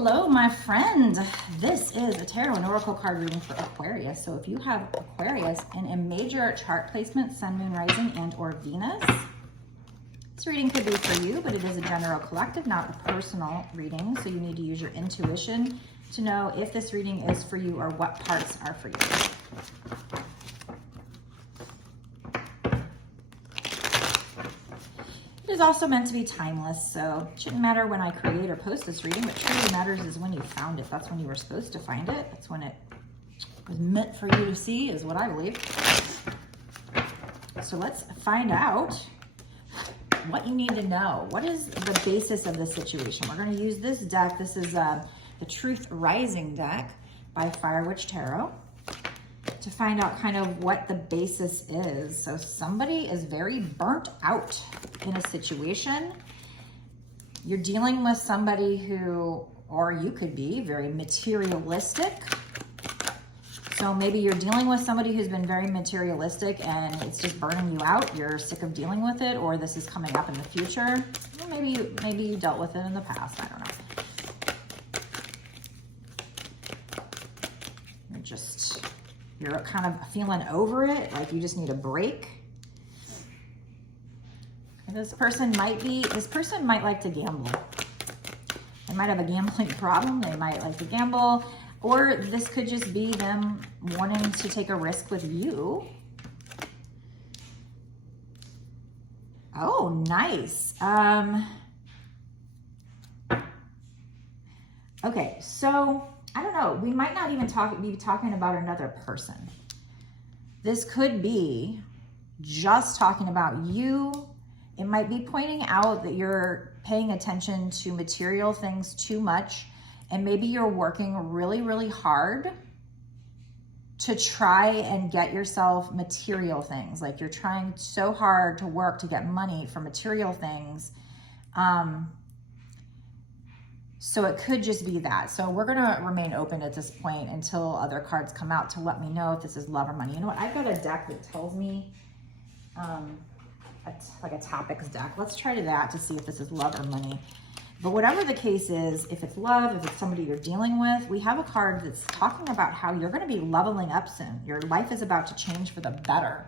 Hello, my friend. This is a tarot and oracle card reading for Aquarius. So if you have Aquarius in a major chart placement, Sun, Moon, Rising, and or Venus, this reading could be for you, but it is a general collective, not a personal reading. So you need to use your intuition to know if this reading is for you or what parts are for you. It is also meant to be timeless, so it shouldn't matter when I create or post this reading. What truly matters is when you found it. That's when you were supposed to find it. That's when it was meant for you to see, is what I believe. So let's find out what you need to know. What is the basis of the situation? We're going to use this deck. This is the Truth Rising deck by Fire Witch Tarot, to find out kind of what the basis is. So somebody is very burnt out in a situation. You're dealing with somebody who, or you could be very materialistic. So maybe you're dealing with somebody who's been very materialistic and it's just burning you out. You're sick of dealing with it, or this is coming up in the future. Or maybe you dealt with it in the past. I don't know. You're kind of feeling over it, like you just need a break. And this person might like to gamble. They might have a gambling problem. They might like to gamble, or this could just be them wanting to take a risk with you. Oh, nice. Okay, so I don't know. We might not even be talking about another person. This could be just talking about you. It might be pointing out that you're paying attention to material things too much, and maybe you're working really, really hard to try and get yourself material things. Like you're trying so hard to work to get money for material things. So it could just be that. So we're going to remain open at this point until other cards come out to let me know if this is love or money. You know what? I've got a deck that tells me, like a topics deck. Let's try that to see if this is love or money. But whatever the case is, if it's love, if it's somebody you're dealing with, we have a card that's talking about how you're going to be leveling up soon. Your life is about to change for the better.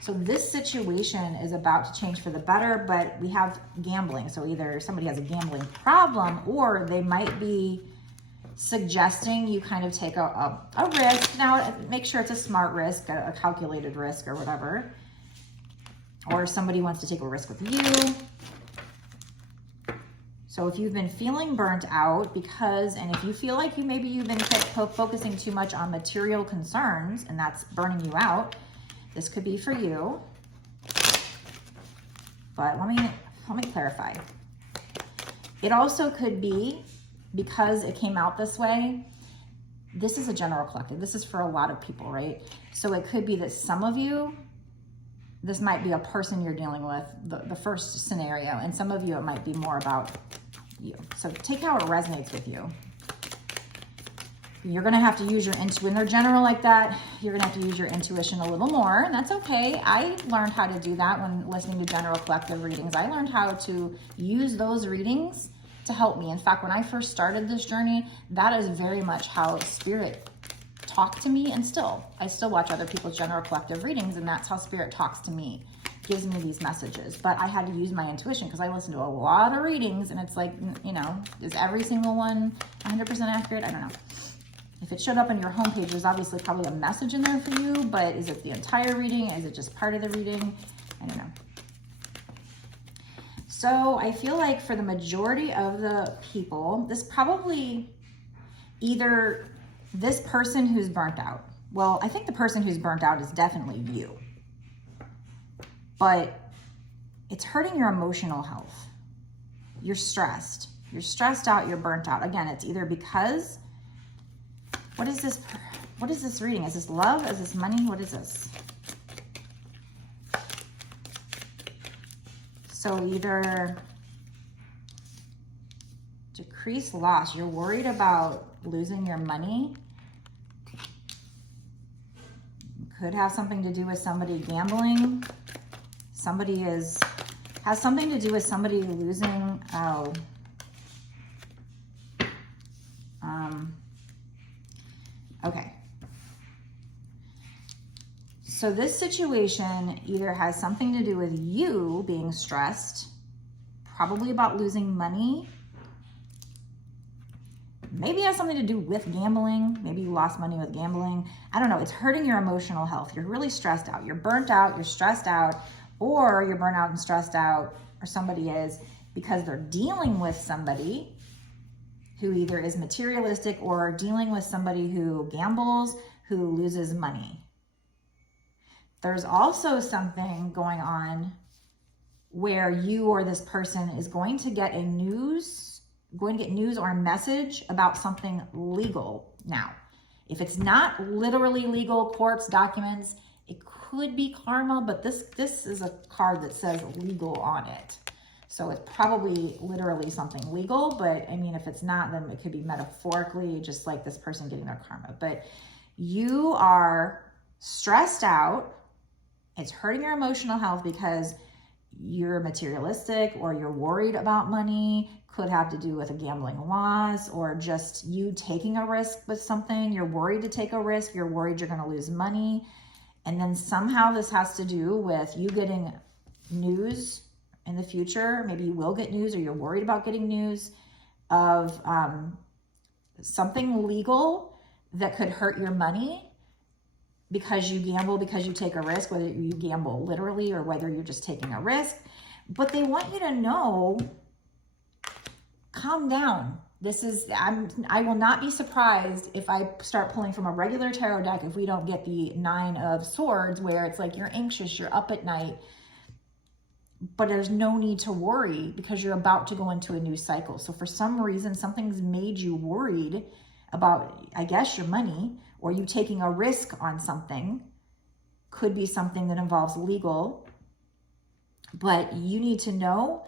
So this situation is about to change for the better, but we have gambling. So either somebody has a gambling problem, or they might be suggesting you kind of take a risk. Now, make sure it's a smart risk, a calculated risk or whatever. Or somebody wants to take a risk with you. So if you've been feeling burnt out and if you feel like maybe you've been focusing too much on material concerns and that's burning you out, this could be for you. But let me clarify. It also could be, because it came out this way, this is a general collective. This is for a lot of people, right? So it could be that some of you, this might be a person you're dealing with, the first scenario, and some of you it might be more about you. So take how it resonates with you. You're going to have to use your intuition. When they're general like that, you're going to have to use your intuition a little more, and that's okay. I learned how to do that when listening to general collective readings. I learned how to use those readings to help me. In fact, when I first started this journey, that is very much how Spirit talked to me, and I still watch other people's general collective readings, and that's how Spirit talks to me, gives me these messages. But I had to use my intuition because I listened to a lot of readings, and it's like, you know, is every single one 100% accurate? I don't know. If it showed up on your homepage, there's obviously probably a message in there for you, but is it the entire reading? Is it just part of the reading? I don't know. So I feel like for the majority of the people, this probably either this person who's burnt out. Well, I think the person who's burnt out is definitely you. But it's hurting your emotional health. You're stressed. You're stressed out, you're burnt out. Again, it's either because, what is this reading? Is this love? Is this money? What is this? So either decrease loss. You're worried about losing your money. Could have something to do with somebody gambling. Has something to do with somebody losing, Okay. So this situation either has something to do with you being stressed, probably about losing money. Maybe it has something to do with gambling. Maybe you lost money with gambling. I don't know. It's hurting your emotional health. You're really stressed out. You're burnt out. You're stressed out. Or you're burnt out and stressed out, or somebody is, because they're dealing with somebody who either is materialistic or dealing with somebody who gambles, who loses money. There's also something going on where you or this person is going to get news or a message about something legal. Now, if it's not literally legal, courts, documents, it could be karma, but this is a card that says legal on it. So it's probably literally something legal, but I mean, if it's not, then it could be metaphorically, just like this person getting their karma. But you are stressed out. It's hurting your emotional health because you're materialistic or you're worried about money. Could have to do with a gambling loss or just you taking a risk with something. You're worried to take a risk. You're worried you're going to lose money. And then somehow this has to do with you getting news in the future. Maybe you will get news or you're worried about getting news of something legal that could hurt your money because you gamble, because you take a risk, whether you gamble literally or whether you're just taking a risk. But they want you to know, calm down. I will not be surprised if I start pulling from a regular tarot deck if we don't get the 9 of Swords, where it's like you're anxious, you're up at night, but there's no need to worry because you're about to go into a new cycle. So for some reason, something's made you worried about, I guess, your money, or you taking a risk on something. Could be something that involves legal, but you need to know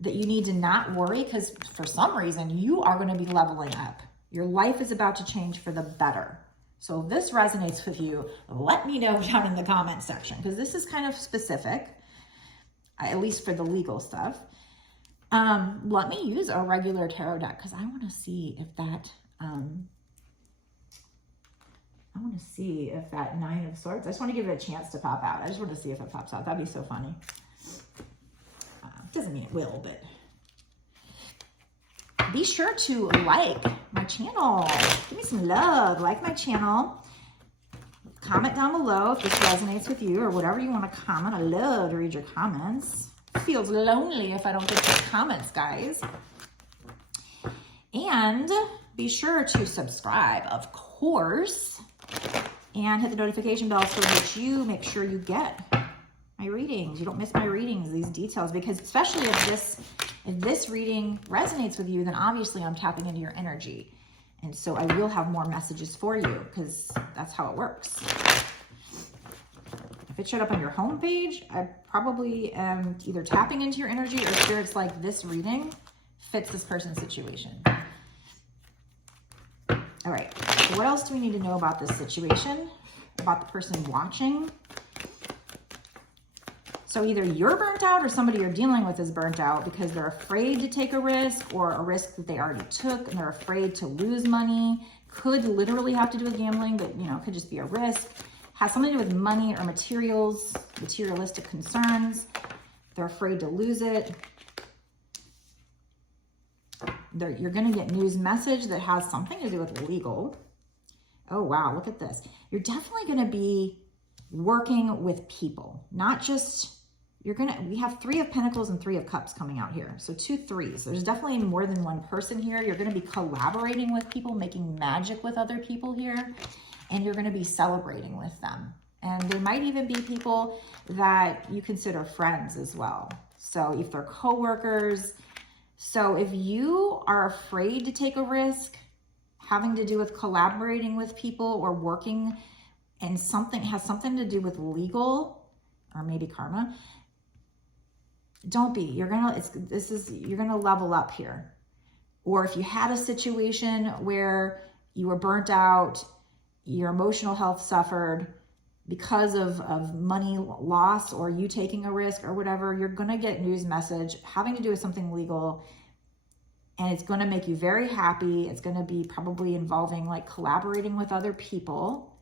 that you need to not worry because for some reason you are going to be leveling up. Your life is about to change for the better. So if this resonates with you, let me know down in the comment section because this is kind of specific, at least for the legal stuff. Let me use a regular tarot deck because I want to see if that, Nine of Swords, I just want to give it a chance to pop out. I just want to see if it pops out. That'd be so funny. Doesn't mean it will, but be sure to like my channel. Give me some love. Like my channel. Comment down below if this resonates with you or whatever you want to comment. I love to read your comments. It feels lonely if I don't get your comments, guys. And be sure to subscribe, of course, and hit the notification bell so that you make sure you get my readings. You don't miss my readings, these details, because especially if this reading resonates with you, then obviously I'm tapping into your energy. And so I will have more messages for you because that's how it works. If it showed up on your homepage, I probably am either tapping into your energy or spirits like this reading fits this person's situation. All right, so what else do we need to know about this situation, about the person watching? So either you're burnt out or somebody you're dealing with is burnt out because they're afraid to take a risk or a risk that they already took and they're afraid to lose money. Could literally have to do with gambling, but could just be a risk. Has something to do with money or materials, materialistic concerns. They're afraid to lose it. You're going to get news message that has something to do with legal. Oh, wow, look at this. You're definitely going to be working with people, not just... we have 3 of Pentacles and 3 of Cups coming out here. So 2 threes. There's definitely more than one person here. You're going to be collaborating with people, making magic with other people here. And you're going to be celebrating with them. And there might even be people that you consider friends as well. So if they're coworkers. So if you are afraid to take a risk, having to do with collaborating with people or working and something has something to do with legal or maybe karma, don't be. You're gonna level up here. Or if you had a situation where you were burnt out, your emotional health suffered because of money loss or you taking a risk or whatever, you're gonna get news message having to do with something legal. And it's going to make you very happy. It's going to be probably involving like collaborating with other people,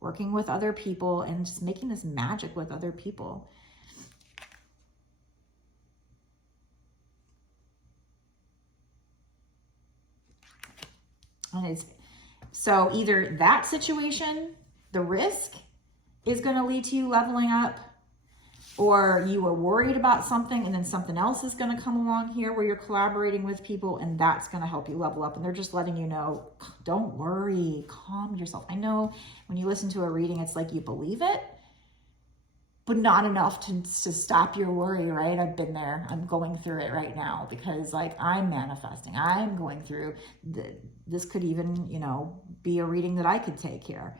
working with other people, and just making this magic with other people. And it's, so either that situation, the risk, is going to lead to you leveling up, or you were worried about something and then something else is going to come along here where you're collaborating with people and that's going to help you level up. And they're just letting you know, don't worry, calm yourself. I know when you listen to a reading, it's like you believe it, but not enough to stop your worry, right? I've been there. I'm going through it right now because like I'm manifesting. I'm going through, this could even, you know, be a reading that I could take here.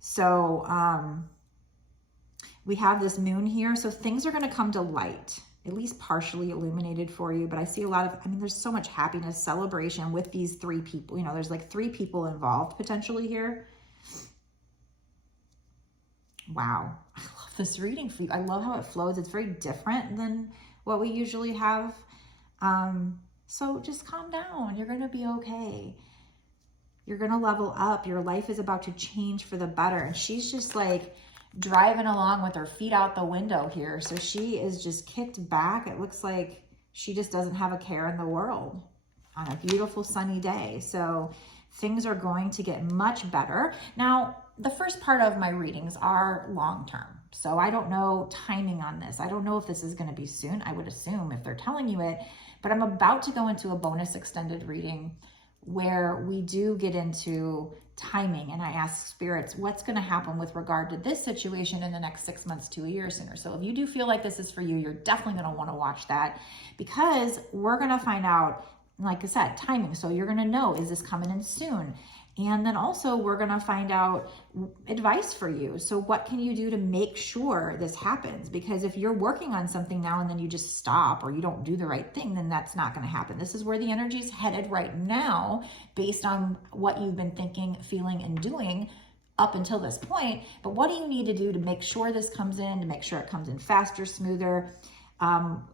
So, we have this moon here, so things are going to come to light, at least partially illuminated for you. But I see a lot of, I mean, there's so much happiness, celebration with these three people. You know, there's like 3 people involved potentially here. Wow. I love this reading for you. I love how it flows. It's very different than what we usually have. So just calm down. You're going to be okay. You're going to level up. Your life is about to change for the better. And she's just like driving along with her feet out the window here. So she is just kicked back. It looks like she just doesn't have a care in the world on a beautiful sunny day. So things are going to get much better. Now, the first part of my readings are long-term. So I don't know timing on this. I don't know if this is going to be soon. I would assume if they're telling you it, but I'm about to go into a bonus extended reading where we do get into timing, and I ask spirits what's going to happen with regard to this situation in the next 6 months to a year sooner. So if you do feel like this is for you, you're definitely going to want to watch that, because we're going to find out, like I said, timing. So you're going to know, is this coming in soon? And then also we're going to find out advice for you. So what can you do to make sure this happens? Because if you're working on something now and then you just stop or you don't do the right thing, then that's not going to happen. This is where the energy is headed right now based on what you've been thinking, feeling, and doing up until this point. But what do you need to do to make sure this comes in, to make sure it comes in faster, smoother?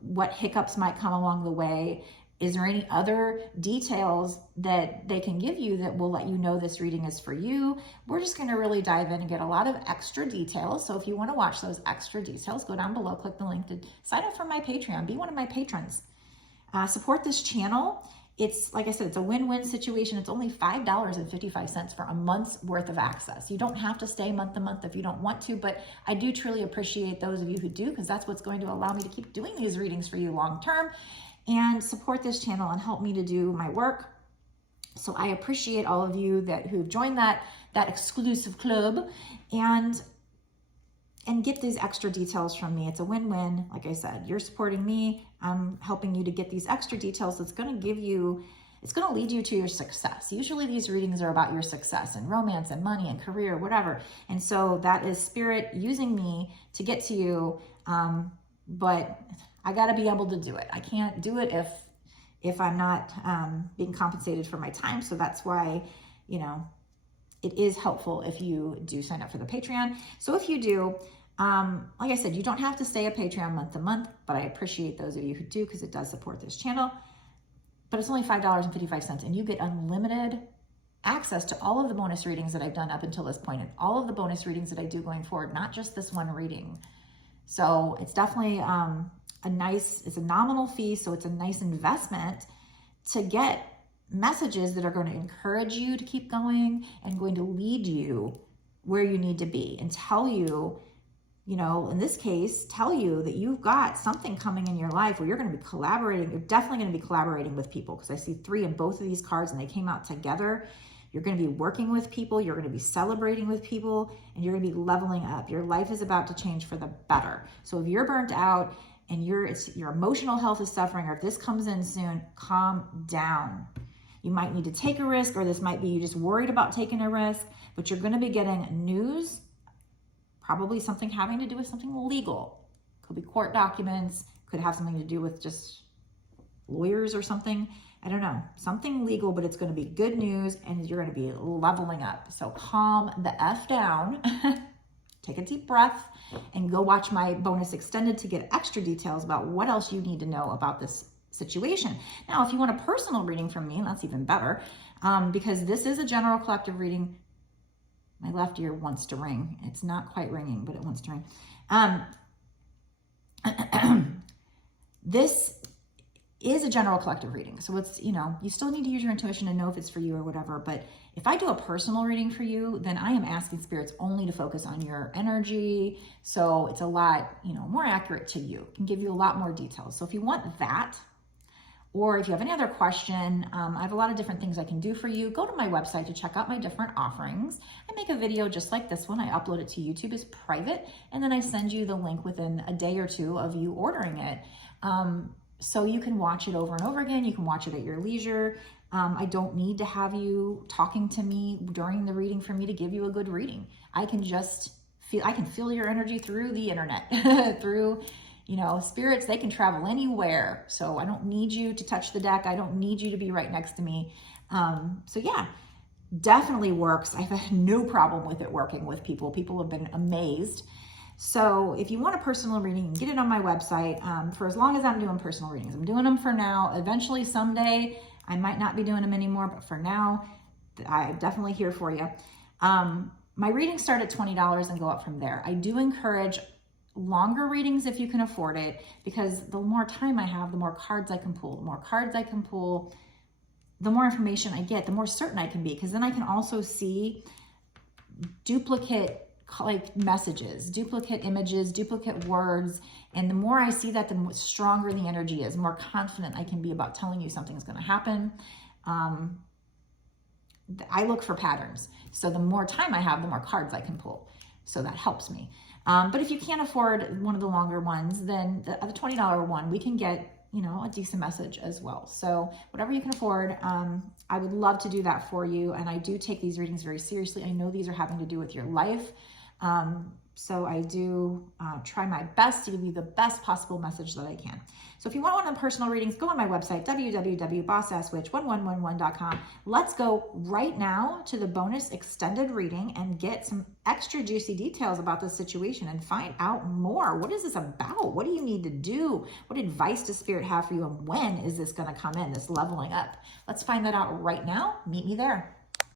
What hiccups might come along the way? Is there any other details that they can give you that will let you know this reading is for you? We're just going to really dive in and get a lot of extra details. So if you want to watch those extra details, go down below, click the link to sign up for my Patreon, be one of my patrons. Support this channel. It's, like I said, it's a win-win situation. It's only $5.55 for a month's worth of access. You don't have to stay month to month if you don't want to, but I do truly appreciate those of you who do, because that's what's going to allow me to keep doing these readings for you long term and support this channel and help me to do my work. So I appreciate all of you who've joined that exclusive club and get these extra details from me. It's a win-win. Like I said, you're supporting me. I'm helping you to get these extra details that's going to give you, it's going to lead you to your success. Usually these readings are about your success and romance and money and career, whatever. And so that is spirit using me to get to you. But I got to be able to do it. I can't do it if I'm not being compensated for my time. So that's why, you know, it is helpful if you do sign up for the Patreon. So if you do, like I said, you don't have to stay a Patreon month to month, but I appreciate those of you who do, because it does support this channel. But it's only $5.55, and you get unlimited access to all of the bonus readings that I've done up until this point, and all of the bonus readings that I do going forward, not just this one reading. So it's definitely it's a nominal fee, so it's a nice investment to get messages that are going to encourage you to keep going and going to lead you where you need to be and tell you, you know, in this case, tell you that you've got something coming in your life where you're going to be collaborating. You're definitely going to be collaborating with people, because I see 3 in both of these cards and they came out together. You're going to be working with people. You're going to be celebrating with people, and you're going to be leveling up. Your life is about to change for the better. So if you're burnt out and your emotional health is suffering, or if this comes in soon, calm down. You might need to take a risk, or this might be you just worried about taking a risk, but you're going to be getting news, probably something having to do with something legal. Could be court documents, could have something to do with just lawyers or something. I don't know, something legal, but it's going to be good news, and you're going to be leveling up. So calm the F down. Take a deep breath and go watch my bonus extended to get extra details about what else you need to know about this situation. Now, if you want a personal reading from me, that's even better, because this is a general collective reading. My left ear wants to ring. It's not quite ringing, but it wants to ring. This is a general collective reading. So it's, you know, you still need to use your intuition and know if it's for you or whatever. But if I do a personal reading for you, then I am asking spirits only to focus on your energy. So it's a lot, you know, more accurate to you. It can give you a lot more details. So if you want that, or if you have any other question, I have a lot of different things I can do for you. Go to my website to check out my different offerings. I make a video just like this one. I upload it to YouTube as private, and then I send you the link within a day or two of you ordering it. So you can watch it over and over again. You can watch it at your leisure. I don't need to have you talking to me during the reading for me to give you a good reading. I can just feel your energy through the internet, through, you know, spirits, they can travel anywhere. So I don't need you to touch the deck. I don't need you to be right next to me. So yeah, definitely works. I've had no problem with it working with people. People have been amazed. So if you want a personal reading, you can get it on my website for as long as I'm doing personal readings. I'm doing them for now. Eventually, someday, I might not be doing them anymore, but for now, I'm definitely here for you. My readings start at $20 and go up from there. I do encourage longer readings if you can afford it, because the more time I have, the more cards I can pull. The more cards I can pull, the more information I get, the more certain I can be, because then I can also see duplicate like messages, duplicate images, duplicate words. And the more I see that, the stronger the energy is, the more confident I can be about telling you something's going to happen. I look for patterns. So the more time I have, the more cards I can pull. So that helps me. But if you can't afford one of the longer ones, then the $20 one, we can get, you know, a decent message as well. So whatever you can afford, I would love to do that for you. And I do take these readings very seriously. I know these are having to do with your life. So I do try my best to give you the best possible message that I can. So if you want one of the personal readings, go on my website, www.bossasswitch1111.com. Let's go right now to the bonus extended reading and get some extra juicy details about this situation and find out more. What is this about? What do you need to do? What advice does Spirit have for you? And when is this going to come in, this leveling up? Let's find that out right now. Meet me there.